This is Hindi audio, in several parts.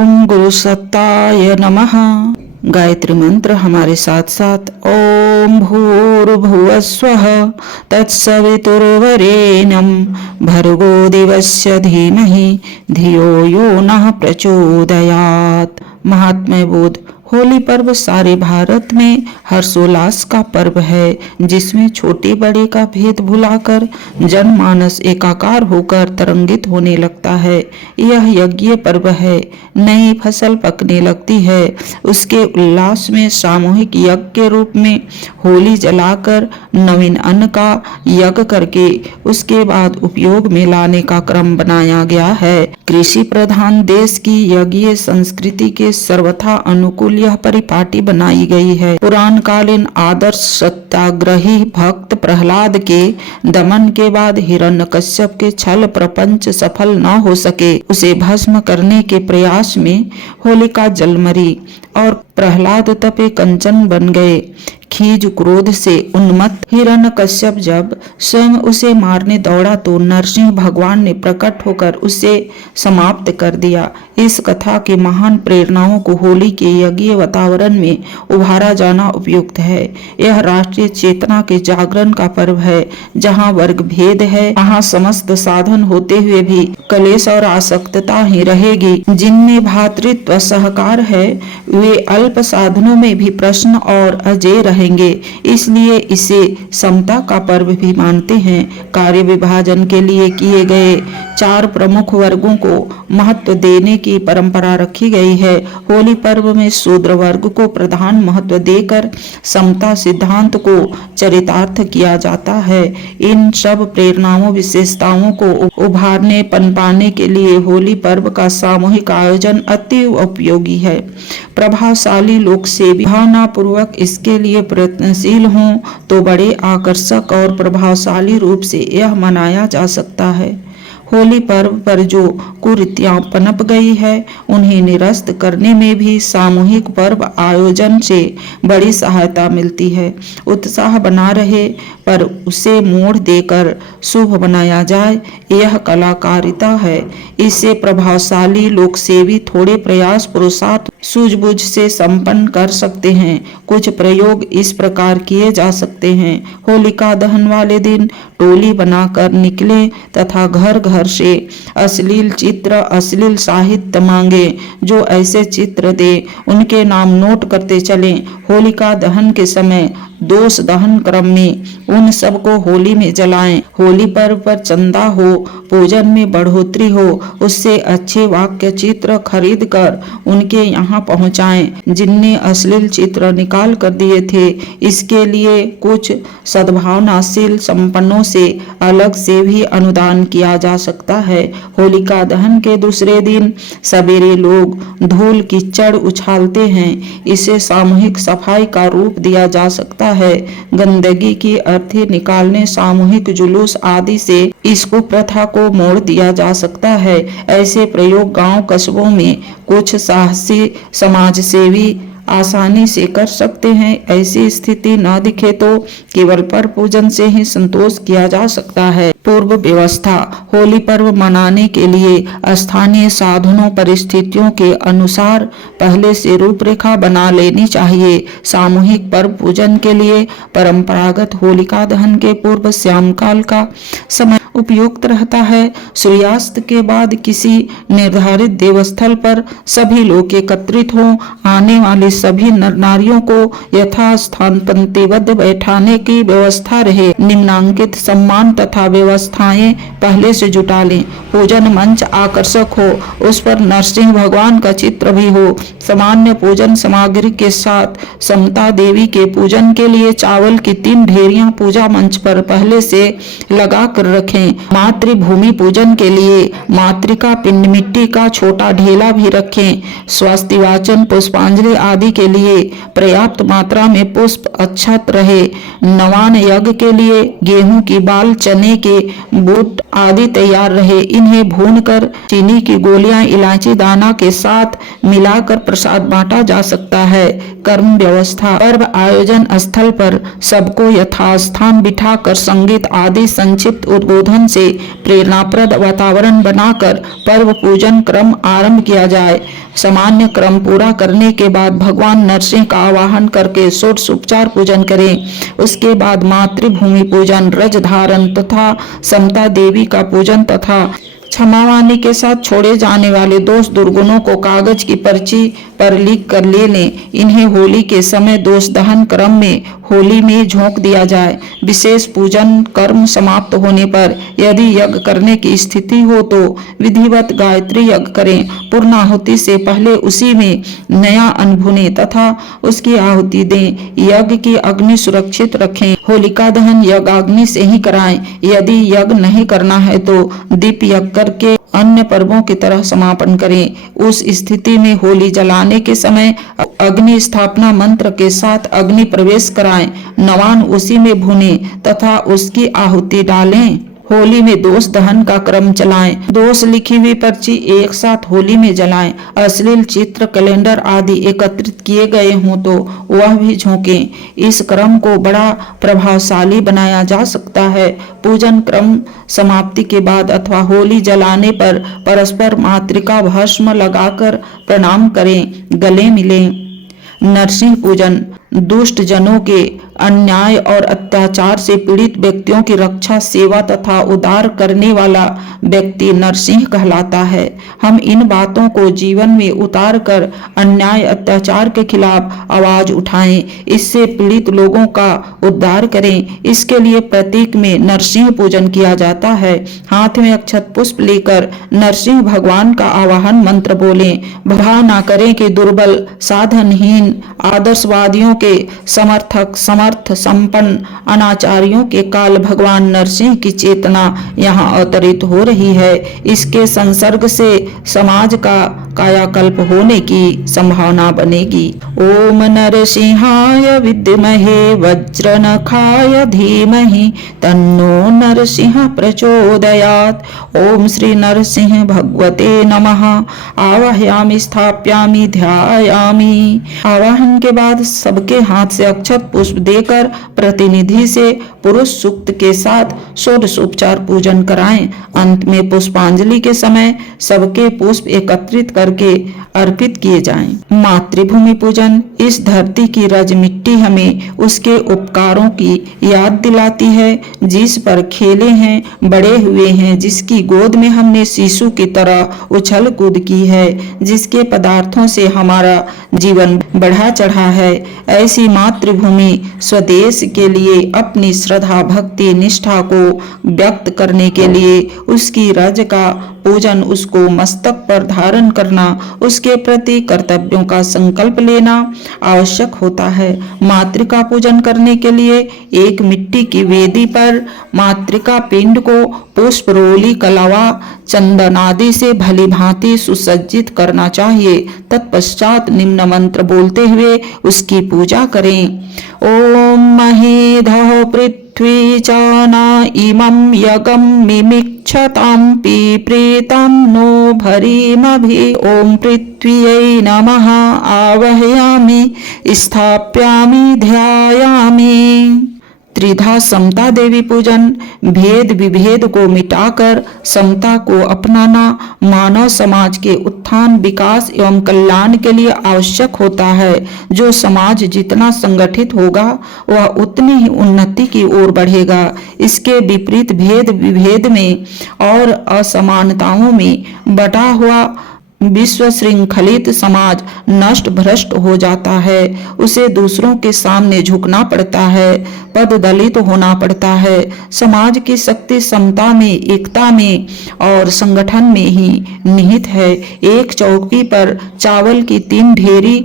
ओम गुरु सत्ताय नमः। गायत्री मंत्र हमारे साथ साथ ओम भूर्भुवस्वः तत्सवितुर्वरेण्यं भर्गो देवस्य धीमहि धियो यो नः प्रचोदयात्। महात्म्य बोध। होली पर्व सारे भारत में हर्षोल्लास का पर्व है, जिसमें छोटे बड़े का भेद भुलाकर जनमानस एकाकार होकर तरंगित होने लगता है। यह यज्ञ पर्व है, नई फसल पकने लगती है। उसके उल्लास में सामूहिक यज्ञ के रूप में होली जलाकर नवीन अन्न का यज्ञ करके उसके बाद उपयोग में लाने का क्रम बनाया गया है। कृषि प्रधान देश की यज्ञ संस्कृति के सर्वथा अनुकूल यह परिपाटी बनाई गई है। पुराण कालीन आदर्श सत्याग्रही भक्त प्रहलाद के दमन के बाद हिरण्यकश्यप के छल प्रपंच सफल न हो सके। उसे भस्म करने के प्रयास में होलिका जलमरी और प्रहलाद तपे कंचन बन गए। खीज क्रोध से उन्मत्त हिरण्यकश्यप जब स्वयं उसे मारने दौड़ा तो नरसिंह भगवान ने प्रकट होकर उसे समाप्त कर दिया। इस कथा के महान प्रेरणाओं को होली के यज्ञीय वातावरण में उभारा जाना उपयुक्त है। यह राष्ट्रीय चेतना के जागरण का पर्व है। जहाँ वर्ग भेद है, वहाँ समस्त साधन होते हुए भी कलेश और आसक्तता ही रहेगी। जिनमें भातृत्व सहकार है, वे अल्प साधनों में भी प्रश्न और अजय रहेंगे। इसलिए इसे समता का पर्व भी मानते हैं। कार्य विभाजन के लिए किए गए 4 प्रमुख वर्गों को महत्व देने की परंपरा रखी गई है। होली पर्व में शूद्र वर्ग को प्रधान महत्व देकर समता सिद्धांत को चरितार्थ किया जाता है। इन सब प्रेरणाओं विशेषताओं को उभारने पनपाने के लिए होली पर्व का सामूहिक आयोजन अति उपयोगी है। प्रभावशाली लोग से भावनापूर्वक इसके लिए प्रयत्नशील हों तो बड़े आकर्षक और प्रभावशाली रूप से यह मनाया जा सकता है। होली पर्व पर जो कुरीतियां पनप गई है, उन्हें निरस्त करने में भी सामूहिक पर्व आयोजन से बड़ी सहायता मिलती है। उत्साह बना रहे पर उसे मोड़ देकर शुभ बनाया जाए, यह कलाकारिता है। इसे प्रभावशाली लोक सेवी थोड़े प्रयास पुरुषार्थ सूझबूझ से संपन्न कर सकते हैं। कुछ प्रयोग इस प्रकार किए जा सकते हैं। होलिका दहन वाले दिन टोली बनाकर निकले तथा घर घर से अश्लील चित्र अश्लील साहित्य मांगे। जो ऐसे चित्र दे उनके नाम नोट करते चलें। होलिका दहन के समय दोष दहन क्रम में उन सबको होली में जलाएं। होली पर्व पर चंदा हो, भोजन में बढ़ोतरी हो, उससे अच्छे वाक्य चित्र खरीद कर उनके यहाँ पहुँचाएं जिनने अश्लील चित्र निकाल कर दिए थे। इसके लिए कुछ सद्भावनाशील संपन्नों से अलग से भी अनुदान किया जा सकता है। होलिका दहन के दूसरे दिन सवेरे लोग धूल कीचड़ उछालते हैं। इसे सामूहिक सफाई का रूप दिया जा सकता है। गंदगी की अर्थी निकालने, सामूहिक जुलूस आदि से इस कुप्रथा को मोड़ दिया जा सकता है। ऐसे प्रयोग गांव कस्बों में कुछ साहसी समाजसेवी आसानी से कर सकते हैं। ऐसी स्थिति न दिखे तो केवल पर पूजन से ही संतोष किया जा सकता है। पूर्व व्यवस्था। होली पर्व मनाने के लिए स्थानीय साधनों परिस्थितियों के अनुसार पहले से रूपरेखा बना लेनी चाहिए। सामूहिक पर्व पूजन के लिए परंपरागत होलिका दहन के पूर्व श्यामकाल का समय उपयुक्त रहता है। सूर्यास्त के बाद किसी निर्धारित देवस्थल पर सभी लोग एकत्रित हों। आने वाले सभी नर नारियों को यथास्थान पंक्तिबद्ध बैठाने की व्यवस्था रहे। निम्नांकित सम्मान तथा व्यवस्थाएं पहले से जुटा लें। पूजन मंच आकर्षक हो, उस पर नरसिंह भगवान का चित्र भी हो। सामान्य पूजन सामग्री के साथ समता देवी के पूजन के लिए चावल की 3 ढेरियां पूजा मंच पर पहले से लगा कर रखें। मातृभूमि पूजन के लिए मातृका पिंड मिट्टी का छोटा ढेला भी रखें। स्वास्तिवाचन पुष्पांजलि आदि के लिए पर्याप्त मात्रा में पुष्प अक्षत रहे। नवान यज्ञ के लिए गेहूं की बाल, चने के बूट आदि तैयार रहे। इन्हें भूनकर चीनी की गोलियां इलायची दाना के साथ मिलाकर प्रसाद बांटा जा सकता है। कर्म व्यवस्था। पर्व आयोजन स्थल पर सबको यथास्थान बिठाकर संगीत आदि संक्षिप्त उद्बोधन से प्रेरणाप्रद वातावरण बनाकर पर्व पूजन क्रम आरंभ किया जाए। सामान्य क्रम पूरा करने के बाद भगवान नरसिंह का आवाहन करके षोडशोपचार पूजन करें। उसके बाद मातृभूमि पूजन, रज धारण तथा समता देवी का पूजन तथा क्षमावाणी के साथ छोड़े जाने वाले दोष दुर्गुणों को कागज की पर्ची पर लिख कर ले लें। इन्हें होली के समय दोष दहन क्रम में होली में झोंक दिया जाए। विशेष पूजन कर्म समाप्त होने पर यदि यज्ञ करने की स्थिति हो तो विधिवत गायत्री यज्ञ करें। पूर्णाहुति से पहले उसी में नया अन्न भुनें तथा उसकी आहुति दें। यज्ञ की अग्नि सुरक्षित रखें। होलिका दहन यज्ञ अग्नि से ही कराएं। यदि यज्ञ नहीं करना है तो दीप यज्ञ करके अन्य पर्वों की तरह समापन करें। उस स्थिति में होली जलाने के समय अग्नि स्थापना मंत्र के साथ अग्नि प्रवेश कराएं। नवान उसी में भुनें तथा उसकी आहुति डालें। होली में दोष दहन का क्रम चलाएं। दोष लिखी हुई पर्ची एक साथ होली में जलाएं। अश्लील चित्र, कैलेंडर आदि एकत्रित किए गए हों तो वह भी झोंकें। इस क्रम को बड़ा प्रभावशाली बनाया जा सकता है। पूजन क्रम समाप्ति के बाद अथवा होली जलाने पर परस्पर मातृका भस्म लगाकर प्रणाम करें, गले मिलें। नरसिंह पूजन दुष्ट जनों के अन्याय और अत्याचार से पीड़ित व्यक्तियों की रक्षा, सेवा तथा उद्धार करने वाला व्यक्ति नरसिंह कहलाता है। हम इन बातों को जीवन में उतार कर अन्याय अत्याचार के खिलाफ आवाज उठाएं, इससे पीड़ित लोगों का उद्धार करें। इसके लिए प्रतीक में नरसिंह पूजन किया जाता है। हाथ में अक्षत पुष्प लेकर नरसिंह भगवान का आवाहन मंत्र बोलें। भा ना करें कि दुर्बल, साधनहीन, आदर्शवादियों के समर्थक, समर्थ संपन्न अनाचारियों के काल भगवान नरसिंह की चेतना यहाँ अवतरित हो रही है। इसके संसर्ग से समाज का कायाकल्प होने की संभावना बनेगी। ओम नरसिंहाय विद्महे वज्रनखाय धीमहि तन्नो नरसिंह प्रचोदयात्। ओम श्री नरसिंह भगवते नमः। आवाहयामि, स्थाप्यामि, ध्यायामि। आवाहन के बाद सबके हाथ से अक्षत पुष्प देकर प्रतिनिधि से पुरुष सूक्त के साथ षोडशोपचार पूजन कराएं। अंत में पुष्पांजलि के समय सबके पुष्प एकत्रित करके अर्पित किए जाएं। मातृभूमि पूजन। इस धरती की रज मिट्टी हमें उसके उपकारों की याद दिलाती है, जिस पर खेले हैं, बड़े हुए हैं, जिसकी गोद में हमने शिशु की तरह उछल कूद की है, जिसके पदार्थों से हमारा जीवन बढ़ा चढ़ा है। ऐसी मातृभूमि स्वदेश के लिए अपनी श्रद्धा, भक्ति, निष्ठा को व्यक्त करने के लिए उसकी रज का पूजन, उसको मस्तक पर धारण करना, उसके प्रति कर्तव्यों का संकल्प लेना आवश्यक होता है। मातृका पूजन करने के लिए एक मिट्टी की वेदी पर मातृका पिंड को पुष्प, रोली, कलावा, चंदन आदि से भली भांति सुसज्जित करना चाहिए। तत्पश्चात निम्न मंत्र बोलते हुए उसकी पूजा करें। ओम महीधः पृथ्वी चाना इमं यगं मिमिक्षतां पीप्रेतां नो भरीमभि। ओम पृथ्व्यै नमः। आवाहयामि, स्थाप्यामि, ध्यायामि। त्रिधा समता देवी पूजन। भेद विभेद को मिटाकर समता को अपनाना मानव समाज के उत्थान, विकास एवं कल्याण के लिए आवश्यक होता है। जो समाज जितना संगठित होगा वह उतनी ही उन्नति की ओर बढ़ेगा। इसके विपरीत भेद विभेद में और असमानताओं में बटा हुआ विश्व श्रृंखलित समाज नष्ट भ्रष्ट हो जाता है। उसे दूसरों के सामने झुकना पड़ता है, पद दलित होना पड़ता है। समाज की शक्ति समता में, एकता में और संगठन में ही निहित है। एक चौकी पर चावल की 3 ढेरी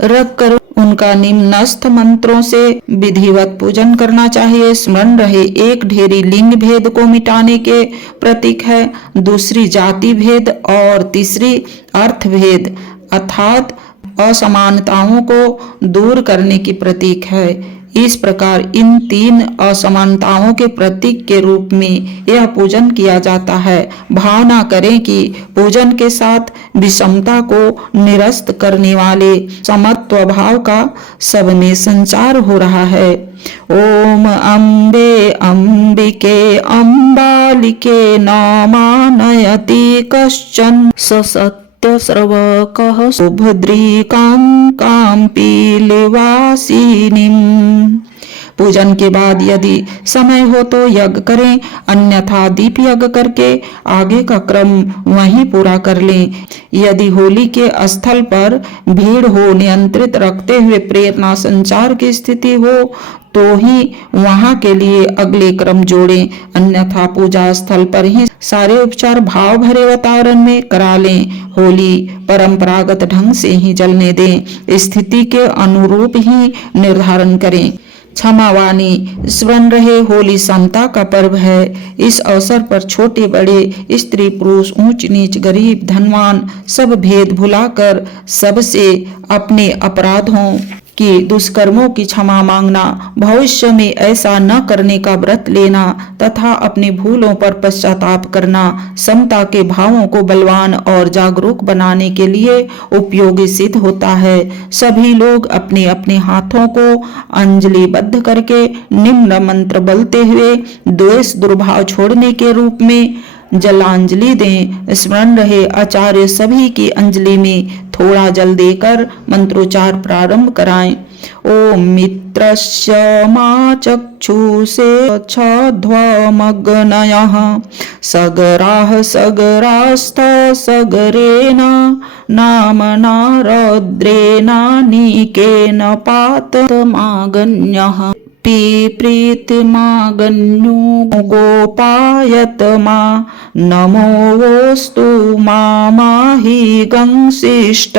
रखकर उनका निम्नस्थ मंत्रों से विधिवत पूजन करना चाहिए। स्मरण रहे, एक ढेरी लिंग भेद को मिटाने के प्रतीक है, दूसरी जाति भेद और तीसरी अर्थ भेद अर्थात असमानताओं को दूर करने की प्रतीक है। इस प्रकार इन तीन असमानताओं के प्रतीक के रूप में यह पूजन किया जाता है। भावना करें कि पूजन के साथ विषमता को निरस्त करने वाले समत्व भाव का सब में संचार हो रहा है। ओम अम्बे अम्बिके अम्बालिके नामानयति कश्चन सत्य सर्वकः सुभद्रिकां काम्पीलिवासिनीम्। पूजन के बाद यदि समय हो तो यज्ञ करें, अन्यथा दीप यज्ञ करके आगे का क्रम वहीं पूरा कर लें। यदि होली के स्थल पर भीड़ हो, नियंत्रित रखते हुए प्रेरणा संचार की स्थिति हो तो ही वहां के लिए अगले क्रम जोड़ें, अन्यथा पूजा स्थल पर ही सारे उपचार भाव भरे वातावरण में करा लें। होली परंपरागत ढंग से ही जलने दें, स्थिति के अनुरूप ही निर्धारण करें। क्षमावाणी स्मरण रहे, होली समता का पर्व है। इस अवसर पर छोटे बड़े, स्त्री पुरुष, ऊंच नीच, गरीब धनवान सब भेद भुलाकर सबसे अपने अपराधों कि दुष्कर्मों की क्षमा मांगना, भविष्य में ऐसा न करने का व्रत लेना तथा अपनी भूलों पर पश्चाताप करना समता के भावों को बलवान और जागरूक बनाने के लिए उपयोगी सिद्ध होता है। सभी लोग अपने अपने हाथों को अंजलिबद्ध करके निम्न मंत्र बोलते हुए द्वेष दुर्भाव छोड़ने के रूप में जलांजलि दें। स्मरण रहे, आचार्य सभी की अंजलि में थोड़ा जल देकर मंत्रोच्चार प्रारंभ कराएं। ओम मित्रस्य मा चक्षुषे छध्वमग्नयः सगराः सगरास्थ सगरेण नामना रौद्रेणानिकेन पातमागन्यः प्रीतिमागन्यो गोपायतमा नमोऽस्तु मामाहि गंशिष्ट।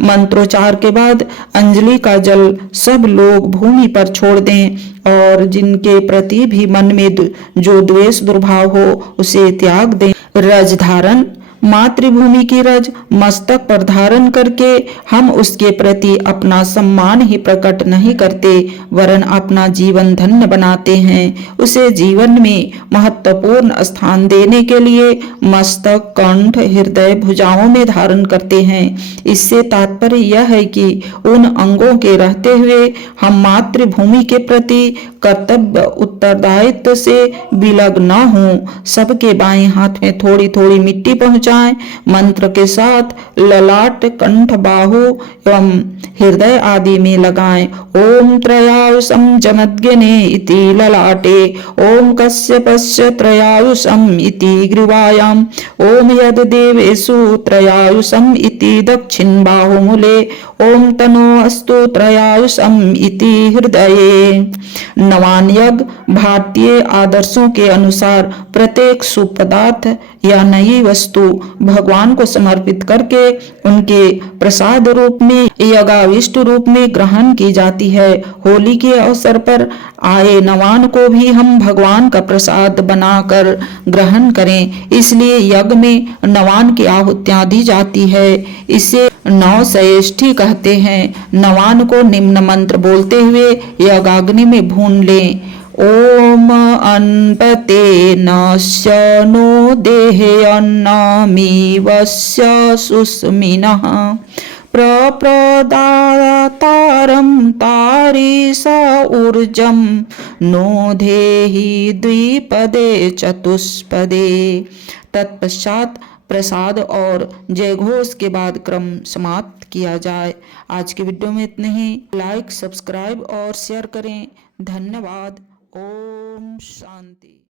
मंत्रोच्चार के बाद अंजलि का जल सब लोग भूमि पर छोड़ दें और जिनके प्रति भी मन में जो द्वेष दुर्भाव हो उसे त्याग दें। रज धारण मातृभूमि की रज मस्तक पर धारण करके हम उसके प्रति अपना सम्मान ही प्रकट नहीं करते वरन अपना जीवन धन्य बनाते हैं। उसे जीवन में महत्वपूर्ण स्थान देने के लिए मस्तक, कंठ, हृदय, भुजाओं में धारण करते हैं। इससे तात्पर्य यह है कि उन अंगों के रहते हुए हम मातृभूमि के प्रति कर्तव्य उत्तरदायित्व से विलग न हों। सबके बाएं हाथ में थोड़ी थोड़ी मिट्टी पहुंचाएं। मंत्र के साथ ललाट, कंठ, बाहु एवं हृदय आदि में लगाएं। ओम त्रयायुषं जमद्गने इति ललाटे, ओम कश्यपस्य त्रयायुषं इति ग्रीवायां, ओम यद देवेषु त्रयायुषं इति दक्षिण बाहुमूले, ओम तनो अस्तु त्रयायुषं इति हृदये। नवान यज्ञ भारतीय आदर्शों के अनुसार प्रत्येक शुभ पदार्थ या नई वस्तु भगवान को समर्पित करके उनके प्रसाद रूप में यज्ञाविष्ट रूप में ग्रहण की जाती है। होली के अवसर पर आए नवान को भी हम भगवान का प्रसाद बनाकर ग्रहण करें, इसलिए यज्ञ में नवान की आहुतियां दी जाती है। इसे नवश्रेष्ठी कहते हैं। नवान को निम्न मंत्र बोलते हुए यज्ञाग्नि में भून लें। ओम अन्पते नस्य नो देहे अन्नमीवस्य सुस्मिनः प्रप्रदातारं तारिष ऊर्जं नो देहि द्विपदे चतुष्पदे। तत्पश्चात प्रसाद और जय घोष के बाद क्रम समाप्त किया जाए। आज के वीडियो में इतने ही। लाइक, सब्सक्राइब और शेयर करें। धन्यवाद। ओम शांति।